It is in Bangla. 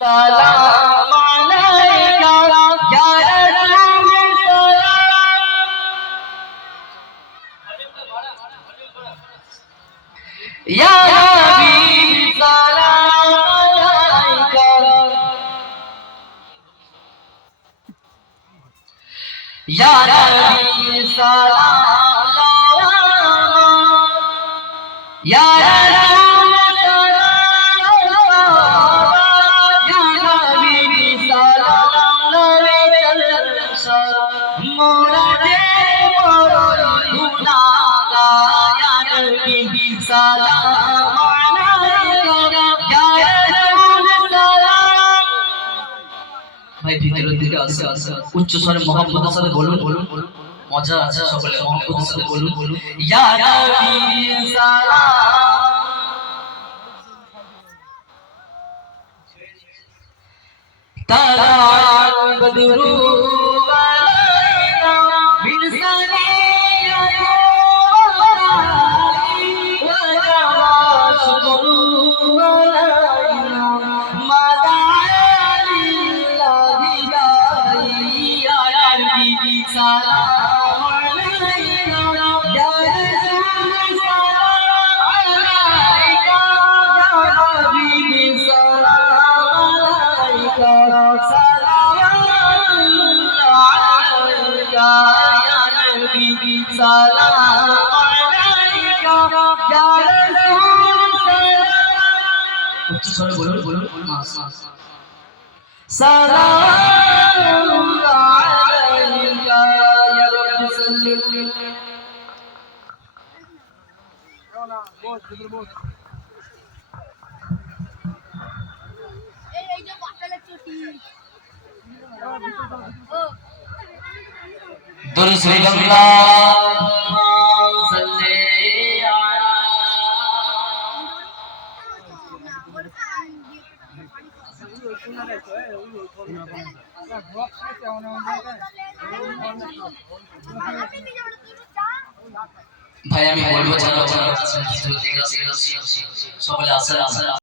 সালাম আলাইকা ইয়া রাসূল ইয়া হাবিব সালাম আলাইকা ইয়া নবী সালাম ইয়া রাসূল মোরা যে বড় গুনাহগার ইয়া নবী সালাম আলাইকা ইয়া রাসূল সালাম। ভাই ভিতরের দিকে আসে উচ্চ স্বরে মুহাম্মদের সাথে বলুন মজা আছে সকলে মুহাম্মদের সাথে বলুন ইয়া নবী সালাম। তারা বদরু ভাই আমি বলবো যারা সকলে আসে